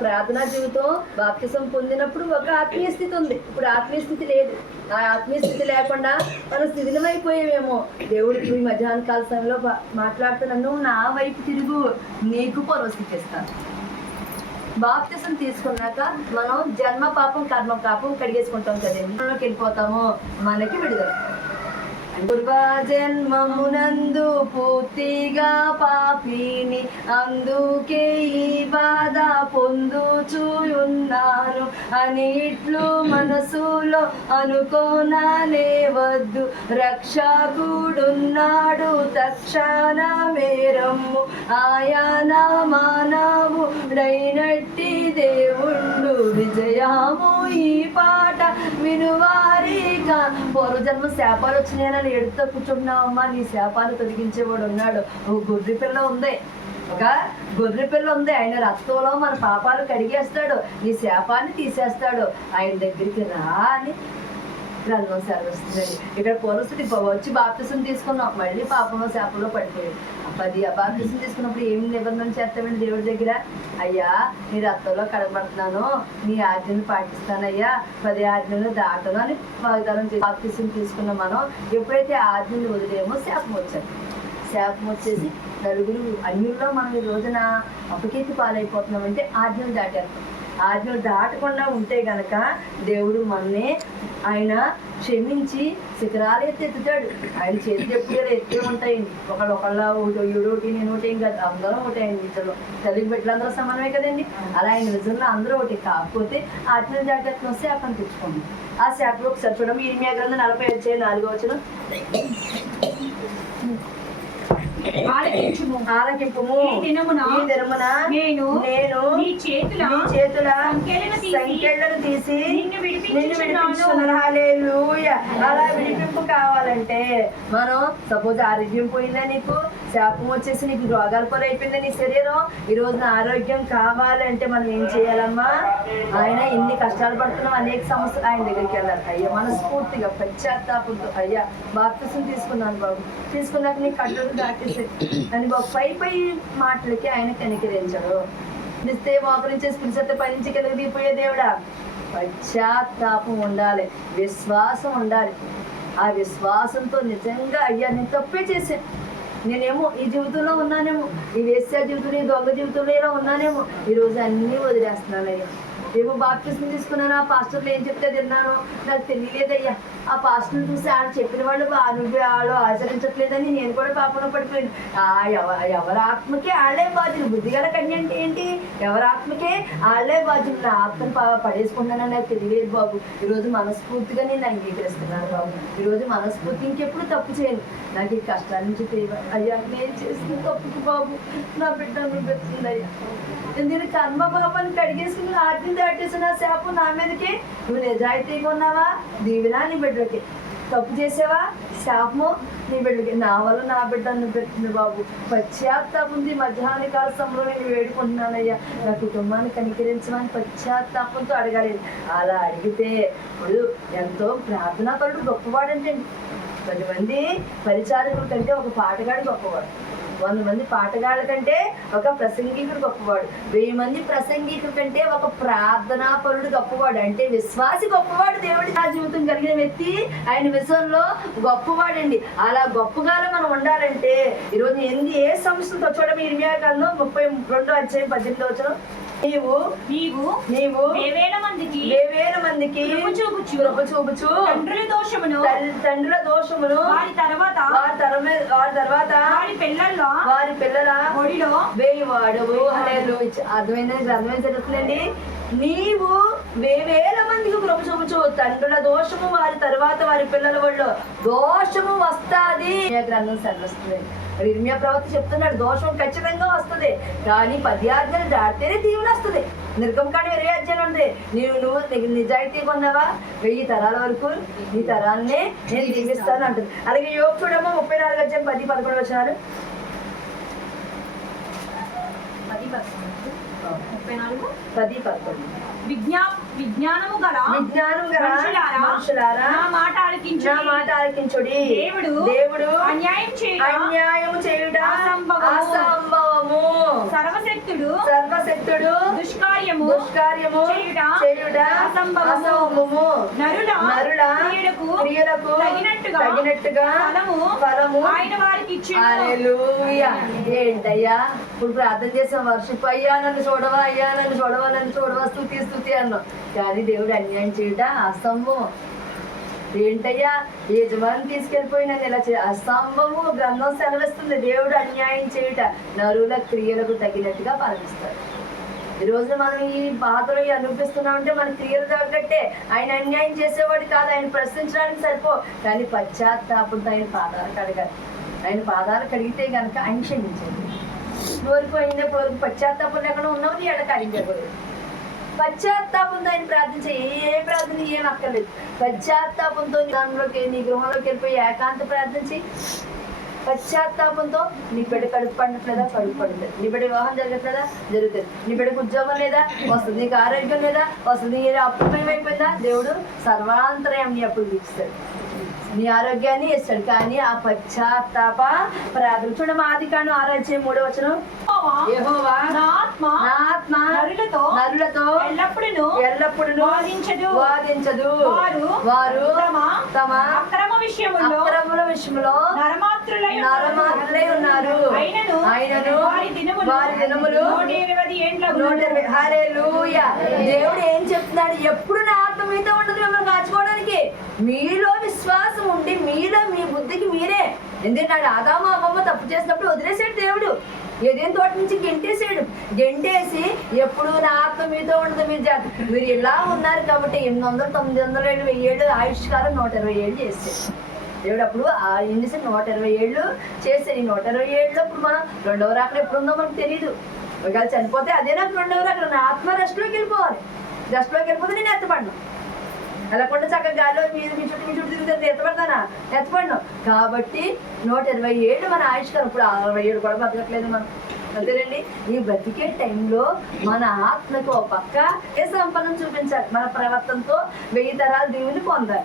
ప్రార్థనా జీవితం బాప్తిసం పొందినప్పుడు ఒక ఆత్మీయ స్థితి ఉంది. ఇప్పుడు ఆత్మీయ స్థితి లేదు. ఆ ఆత్మీయ స్థితి లేకుండా మనం స్థితిలమైపోయామేమో దేవుడు ఈ మధ్యాహ్న కాల సమయంలో మాట్లాడుతున్నాను నా వైపు తిరుగు నీకు పరవస్థితి ఇస్తాను బాప్తిసం తీసుకున్నాక మనం జన్మ పాపం కర్మ పాపం కడిగేసుకుంటాం కదండి. వెళ్ళిపోతాము. మనకి విడుదల. పూర్వజన్మమునందు పూర్తిగా పాపిని అందుకే ఈ బాధ పొందుచూయున్నాను అని ఇట్లు మనసులో అనుకోననే వద్దు రక్షకుడున్నాడు తక్షణ మేరమ్ము ఆయన మానవుడైనట్టి దేవుళ్ళు విజయాము ఈ పాట వినువారిగా. పూర్వజన్మ శాపాలు వచ్చినాయని ఎడుతో కూర్చుంటున్నావమ్మా నీ శాపాలు తొలగించేవాడు ఉన్నాడు. ఓ గొర్రె పిల్ల ఉంది. ఒక గొర్రె పిల్ల ఉంది. ఆయన రక్తంలో మన పాపాలు కడిగేస్తాడు. నీ శాపాన్ని తీసేస్తాడు. ఆయన దగ్గరికి రా అని గ్రంథం సెలవిస్తుందండి ఇక్కడ పూర్వస్థితి వచ్చి బాప్తిసం తీసుకున్నాం మళ్ళీ పాపం శాపంలో పడిపోయాడు పది బాప్తిసం తీసుకున్నప్పుడు ఏమి నిబంధన చేస్తామండి దేవుడి దగ్గర? అయ్యా నీ రక్తంలో కడబడుతున్నాను నీ ఆజ్ఞను పాటిస్తానయ్యా పది ఆజ్ఞలు దాటను అని వాగ్దానం బాప్తిసం తీసుకున్న మనం ఎప్పుడైతే ఆజ్ఞలు వదిలేమో శాపం వచ్చాడు శాపం వచ్చేసి నలుగురు అన్యుల్లో మనం ఈ రోజున అపకీర్తి పాలైపోతున్నామంటే ఆజ్ఞలు దాటేస్తాం ఆజ్ఞలు దాటకుండా ఉంటే గనక దేవుడు మననే ఆయన క్షమించి శిఖరాలు ఎత్తి ఎత్తుతాడు. ఆయన చేతులు ఎప్పుడు ఎత్తే ఉంటాయండి ఒకళ్ళు ఒకళ్ళ ఒకటి ఈడోటి నేను ఒకటి ఏం అందరం ఒకటే ఆయన నిజంలో తల్లి బిడ్డలందరూ సమానమే కదండి? అలా ఆయన నిజంలో అందరూ ఒకటి. కాకపోతే ఆజ్ఞలు జాగ్రత్తలు వస్తే అక్కడ తెచ్చుకోండి. ఆ శాపలో ఒకసారి చూడడం. ఈ గ్రంథం నలభై వచ్చే నాలుగో వచ్చిన ఆలకింపుము. నేను నేను నీ చేతుల చేతుల తీసి నిన్ను. హల్లెలూయా. అలా విడిపింపు కావాలంటే మనం సపోజ్ ఆరోగ్యం పోయిందా నీకు? శాపం వచ్చేసి నీకు రోగాల పని అయిపోయిందా నీ శరీరం? ఈ రోజున ఆరోగ్యం కావాలంటే మనం ఏం చేయాలమ్మా? ఆయన ఎన్ని కష్టాలు పడుతున్నాం అనేక సమస్యలు ఆయన దగ్గరికి వెళ్ళాలి. అయ్యా మనస్ఫూర్తిగా పశ్చాత్తాపంతో అయ్యా బాప్తిసం తీసుకున్నాను బాబు. తీసుకున్నాక నీ కట్టలు కానీ అని పై పై మాటలకి ఆయన కనికరించాడు నిస్తే మోకరించి స్పృశత పరించి కలిగిపోయే దేవుడా? పశ్చాత్తాపం ఉండాలి. విశ్వాసం ఉండాలి. ఆ విశ్వాసంతో నిజంగా అయ్యా నేను తప్పే చేశాను నేనేమో ఈ జీవితంలో ఉన్నానేమో ఈ వేస్యా జీవితంలో ఈ దొంగ జీవితంలో ఇలా ఉన్నానేమో ఈ రోజు అన్నీ వదిలేస్తున్నాను అయ్యా ఏమో బాప్టిజం తీసుకున్నాను ఆ పాస్టర్లు ఏం చెప్తే తిన్నాను నాకు తెలియలేదయ్యా. ఆ పాస్టర్ని చూసి ఆయన చెప్పిన వాళ్ళు అనుభవ వాళ్ళు ఆచరించట్లేదని నేను కూడా పాపంలో పడిపోయాను. ఆ ఎవ ఎవరి ఆత్మకే వాళ్ళే బాధ్యులు? బుద్ధిగల కన్య అంటే ఏంటి? ఎవరి ఆత్మకే వాళ్ళే బాధ్యులు? నా ఆత్మను పడేసుకుంటానని నాకు తెలియలేదు బాబు. ఈరోజు మనస్ఫూర్తిగా నేను అంగీకరిస్తున్నాను బాబు. ఈరోజు మనస్ఫూర్తి ఇంకెప్పుడు తప్పు చేయను. నాకు ఈ కష్టాల నుంచి అయ్యా నేను చేసిన తప్పుకు బాబు నా బిడ్డ నువ్వు అయ్యా నేను కర్మ పాపాన్ని కడిగేసుకుని ఆజ్ఞ దాటేసిన శాపం నా మీదకి. నువ్వు నిజాయితీగా ఉన్నావా? దీవెనా నీ బిడ్డలకి. తప్పు చేసావా? శాపము నీ బిడ్డకి నా వల్ల నా బిడ్డ నువ్వు పెట్టింది బాబు. పశ్చాత్తాపం ఉంది మధ్యాహ్న కాల సమయంలో నేను వేడుకుంటున్నానయ్యా. నా కుటుంబాన్ని కనికరించమని పశ్చాత్తాపంతో అడగాలి. అలా అడిగితే ఇప్పుడు ఎంతో ప్రార్థనా పరుడు గొప్పవాడంటే పది మంది పరిచారకుల కంటే ఒక పాటగాడు గొప్పవాడు. వంద మంది పాటగాళ్ళ కంటే ఒక ప్రసంగికుడు గొప్పవాడు. వెయ్యి మంది ప్రసంగికుల కంటే ఒక ప్రార్థనా పరుడు గొప్పవాడు. అంటే విశ్వాసి గొప్పవాడు దేవుడి ఆ జీవితం కలిగిన వ్యక్తి. ఆయన విషయంలో గొప్పవాడండి. అలా గొప్పగానే మనం ఉండాలంటే ఈరోజు ఎన్ని ఏ సంస్థలతో చూడడం ఇరవై కాలంలో ముప్పై రెండో అధ్యాయం పద్దెనిమిది వచ్చిన నీవు నీవు నీవు వేవేల మందికి వేవేల మందికి కృప చూపుచు. కృప చూపుచు తండ్రుల దోషమును. తండ్రుల దోషమును. వారి తర్వాత వారి తరమే వారి తర్వాత వారి పిల్లల్లో వారి పిల్లల ఒడిలో వేయి హల్లెలూయా. అర్థమైంది? అర్థమైంది జరుగుతుందండి నీవు వేవేల మందికి కృప చూపుచు తండ్రుల దోషము వారి తర్వాత వారి పిల్లల వాళ్ళు దోషము ఇర్మియా గ్రంథం సెలవిస్తుంది మరి ప్రవక్త చెప్తున్నాడు దోషం ఖచ్చితంగా వస్తుంది కానీ పద్యాజ్ఞలు దాటితేనే దీవుని వస్తుంది. నిర్గమకాండ ఇరవై అధ్యయనం ఉంది నీవు నువ్వు నిజాయితీ కొన్నావా వెయ్యి తరాల వరకు నీ తరాన్నే నేను దీవిస్తాను అంటుంది. అలాగే యోగ చూడమ్మా ముప్పై నాలుగు అధ్యాయం పది పదకొండు వచ్చినారు పది పదకొండు. ముప్పై నాలుగు? పది పదకొండు విజ్ఞా విజ్ఞానము గల విజ్ఞానం గల మనుషులారా, మనుషులారా నా మాట ఆలకించు నా మాట ఆలకించుడి. దేవుడు దేవుడు అన్యాయం చేయక అన్యాయము చేయుట అసంభవము. అసంభవము. సర్వ సర్వశక్తుడు సర్వశక్తుడు దుష్కార్యము దుష్కార్యము చేయుట, చేయుట అసంభవము. అసంభవము. క్రియలకు తగినట్టుగా ఫలము ఆయన వారికి. ఏంటయ్యా? ఇప్పుడు ప్రార్థన చేసాం వర్షిప్ అయ్యా నన్ను చూడవా అయ్యా నన్ను చూడవా నన్ను చూడవా స్థుతి స్థుతి అన్నాం. కానీ దేవుడు అన్యాయం చేయట అసంభవం. ఏంటయ్యా? యజమాని తీసుకెళ్ళిపోయి నన్ను ఇలా చే అసంభవము గ్రంథం సెలవిస్తుంది. దేవుడు అన్యాయం చేయుట. నరుల క్రియలకు తగినట్టుగా పాలిస్తాడు ఈ రోజున మనం ఈ బాధలు అనిపిస్తున్నాం అంటే మన క్రియలు తగ్గట్టే ఆయన అన్యాయం చేసేవాడు కాదు ఆయన ప్రశ్నించడానికి సరిపో. కానీ పశ్చాత్తాపంతో ఆయన పాదాలు కడగాలి. ఆయన పాదాలు కడిగితే కనుక ఆయన క్షమించండి నోరుకు అయిన పోరుకు పశ్చాత్తాపం లేకుండా ఉన్నవని ఎడ కడిగకూడదు పశ్చాత్తాపంతో ఆయన ప్రార్థించే ఏ ప్రార్థన ఏం అక్కర్లేదు. పశ్చాత్తాపంతో నీ దానిలోకి నీ గృహంలోకి వెళ్ళిపోయి ఏకాంత ప్రార్థించి పశ్చాత్తాపంతో నీ బిడ్డ కడుపు పండట్లేదా కడుపు పడలేదు నీ బిడ్డ వివాహం జరగట్లేదా జరుగుతుంది. నీ బిడ్డకు ఉద్యోగం లేదా? వస్తుంది. నీకు ఆరోగ్యం లేదా? వస్తుంది. నీ అప్పుమయం అయిపోయిందా? దేవుడు సర్వాంతరయం నీ అప్పుడు తీస్తాడు నీ ఆరోగ్యాన్ని ఇస్తాడు కానీ ఆ పశ్చాత్తాప ప్రార్థన చూడమ్మా ఆది కాను ఆరాధ్య మూడో వచనం నరులతో ఎల్లప్పుడూ ఎల్లప్పుడూ వాదించదు. వాదించదు వారు వారు తమ తమ అక్రమ విషయములో అక్రముల విషయంలో నరమాత్రులై ఉన్నారు. నరమాత్రులై ఉన్నారు అయినను ఆయనను వారి దినములు వారి దినములు నూట ఇరవై ఏండ్ల నూట ఇరవై హల్లెలూయా. దేవుడు ఏం చెప్తున్నాడు ఎప్పుడు నా మీతో ఉండదు మిమ్మల్ని కాచుకోవడానికి. మీలో విశ్వాసం ఉండి మీలో మీ బుద్ధికి మీరే. ఎందుకంటే ఆదామ అమ్మమ్మ తప్పు చేసినప్పుడు వదిలేసాడు దేవుడు. ఏదేం తోట నుంచి గెంటేసాడు గెంటేసి ఎప్పుడు నా ఆత్మ మీతో ఉండదు మీరు జాతి మీరు ఇలా ఉన్నారు కాబట్టి ఎనిమిది వందలు తొమ్మిది వందల ఏడు వెయ్యి ఏళ్ళు ఆయుష్కాలం నూట ఇరవై ఏళ్ళు చేశాడు. దేవుడు అప్పుడు ఆ ఏం నూట ఇరవై ఏళ్ళు చేశాడు. ఈ నూట ఇరవై ఏళ్ళు ఇప్పుడు మనం రెండవ రాకడ ఎప్పుడు ఉందో మనకు తెలియదు ఒకవేళ చనిపోతే అదే నాకు రెండవ రాకడ. నా ఆత్మ రెస్ట్లోకి వెళ్ళిపోవాలి. రెస్ట్లోకి వెళ్ళిపోతే నేను ఎత్తపడను. వెళ్ళకుండా చక్కగా గాలిలో మీద మీ చుట్టూ మీ చుట్టూ తిరుగుతుంది ఎత్తపడతానా ఎత్తపడను కాబట్టి నూట ఇరవై ఏడు మన ఆయుష్కాలం. ఇప్పుడు అరవై ఏడు కూడా బతకట్లేదు మనం. అంతేనండి? ఈ బతికే టైంలో మన ఆత్మకు ఒక పక్క ఏ సంపన్నం చూపించాలి. మన ప్రవర్తనతో వెయ్యి తరాలు దేవుని పొందాలి.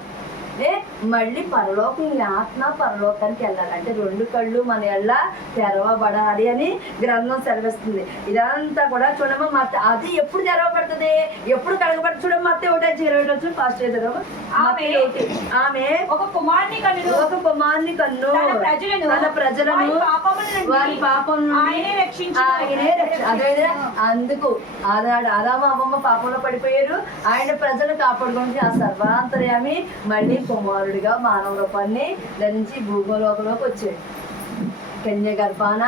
ఏ మళ్ళీ పరలోకం ఈ ఆత్మ పరలోకానికి వెళ్ళాలి. అంటే రెండు కళ్ళు మన ఎళ్ళ తెరవబడాలి అని గ్రంథం సెలవిస్తుంది. ఇదంతా కూడా చూడమ్మ మత అది ఎప్పుడు తెరవబడుతుంది? ఎప్పుడు కడగబడి చూడమ్మ అత్తే ఒకటే ఇరవై రోజులు ఫాస్ట్ చేద్దరు ఆమె ఆమె ఒక కుమారుని కనును. ఒక కుమార్ని కన్ను. తన ప్రజలను తన ప్రజలను వారి పాపం ఆయనే. ఆయనే అదే అందుకు ఆనాడు ఆదామ అమ్మమ్మ పాపంలో పడిపోయారు. ఆయన ప్రజలు కాపాడుకుంటే ఆ సర్వాంతర్యామి మళ్ళీ కుమారుడిగా మానవ రూపాన్ని ధరించి భూగోలోకంలోకి వచ్చాడు. కన్య గర్భాన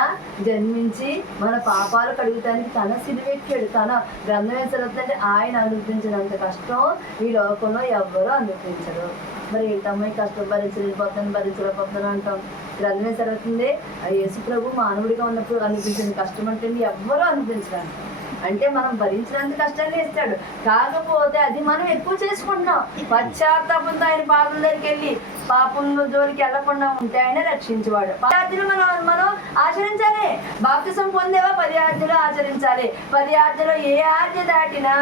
జన్మించి మన పాపాలు కడుగుతానికి తన సిరివెక్కాడు తన గ్రంథం ఏం చదువుతుందంటే ఆయన అనుభవించినంత కష్టం ఈ లోకంలో ఎవ్వరూ అనుభవించరు మరి ఏంటమ్మాయి కష్టం? భరించలేకపోతున్నాను భరించలేకపోతున్నాను అంటాం. గ్రంథం ఏం జరుగుతుంది యేసు ప్రభు మానవుడిగా ఉన్నప్పుడు అనిపించిన కష్టం అంటే ఎవ్వరూ అనిపించడానికి అంటే మనం భరించినంత కష్టాన్ని ఇస్తాడు కాకపోతే అది మనం ఎక్కువ చేసుకుంటున్నాం. పశ్చాత్తాపంతో ఆయన పాపం దగ్గరికి వెళ్ళి పాపం జోలికి వెళ్ళకుండా ఉంటే ఆయన రక్షించేవాడు. పదార్థులు మనం మనం ఆచరించాలి. బాప్తిసం పొందేవా? పది ఆజ్ఞలు ఆచరించాలి. పది ఆజ్ఞలు ఏ ఆజ్ఞ దాటినా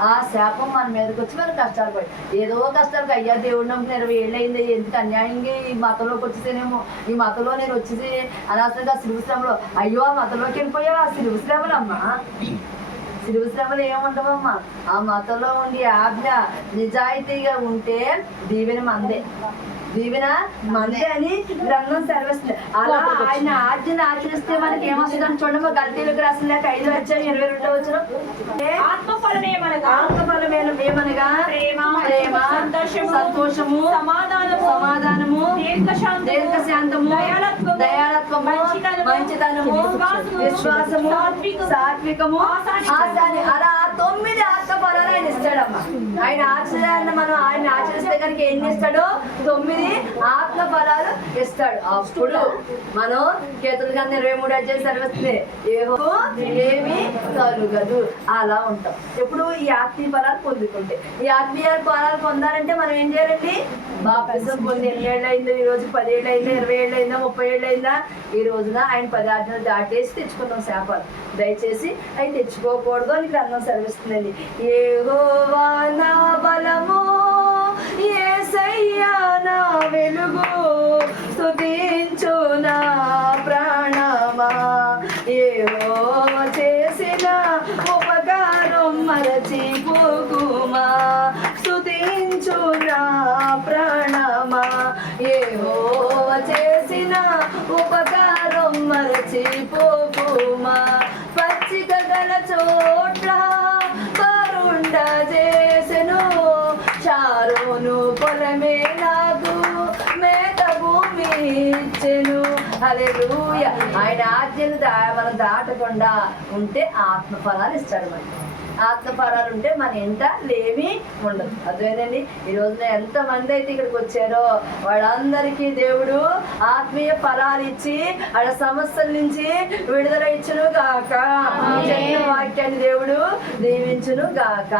ఆ శాపం మన మీదకి వచ్చి మనం కష్టాలు పడి. ఏదో కష్టాలు అయ్యా దేవుడు నమ్ముకుని ఇరవై ఏళ్ళు అయింది ఎందుకు అన్యాయంగా ఈ మతంలోకి వచ్చేసేనేమో? ఈ మతంలో నేను వచ్చేసి అనవసరంగా సిలువు అయ్యో ఆ మతంలోకి వెళ్ళిపోయావా? సిలువు శ్రమలమ్మా సిలువు శ్రమలు ఏముండవమ్మా ఆ మతంలో ఉండి ఆజ్ఞ నిజాయితీగా ఉంటే దీవెన మందే. దీవెన మందే అని గ్రంథం సెలవిస్తుంది. అలా ఆయన ఆజ్ఞను ఆచరిస్తే మనకి ఏమొస్తుందని చూడము గల్తీలకు రాసిన లేక ఐదు వచ్చాయి ఇరవై రెండో వచ్చిన ఆత్మ ఫలమేమనగా ఆత్మఫలమైన ఏమనగా? ప్రేమ, ప్రేమ సంతోషము, సంతోషము సమాధానము, సమాధానము దీర్ఘశాంతము, దీర్ఘశాంతము దయాళత్వము, దయాళత్వము మంచితనము, విశ్వాసము, సాత్వికము, అలా తొమ్మిది ఆత్మ ఫలాలు ఆయన ఇస్తాడమ్మా. ఆయన ఆచరణ మనం ఆయన ఆచరిస్తే కనుక ఎన్ని ఇస్తాడో తొమ్మిది ఆత్మ ఫలాలు ఇస్తాడు. అప్పుడు మనం కేతులు కన్నా ఇరవై మూడు అధ్యాయం సెలవిస్తుంది ఏవో ఏమి కలుగదు. అలా ఉంటాం. ఇప్పుడు ఈ ఆత్మీయ ఫలాలు పొందుకుంటే. ఈ ఆత్మీయ ఫలాలు పొందాలంటే మనం ఏం చేయాలండి? బాప్తిజం పొంది ఎన్ని ఏళ్ళు అయిందో ఈ రోజు పదేళ్ళు అయిందా ఇరవై ఏళ్ళు అయిందా ముప్పై ఏళ్ళు అయిందా ఈ రోజున ఆయన పదార్థాలు దాటేసి తెచ్చుకున్నాం శాపాలు. దయచేసి అవి తెచ్చుకోకూడదు అని గ్రంథం సెలవిస్తుందండి ఏహోవా నా బలము ఏసయ్యా నా వెలుగు స్తుతించు నా ప్రాణమా. ఏహో చే మరచిపోకుమా. స్తుతించు నా ప్రాణమా. యెహోవ చేసిన ఉపకారం మరచిపోకుమా ఇచ్చెను ఆయన ఆజ్ఞలు మనం దాటకుండా ఉంటే ఆత్మ ఫలాలు ఇస్తాడు మనకి. ఆత్మఫలాలు ఉంటే మన ఇంట లేమి ఉండదు. అదేనండి ఈ రోజున ఎంత మంది అయితే ఇక్కడికి వచ్చారో వాళ్ళందరికీ దేవుడు ఆత్మీయ ఫలాలు ఇచ్చి వాళ్ళ సమస్యల నుంచి విడుదల ఇచ్చును గాక వాక్యాన్ని దేవుడు దీవించును గాక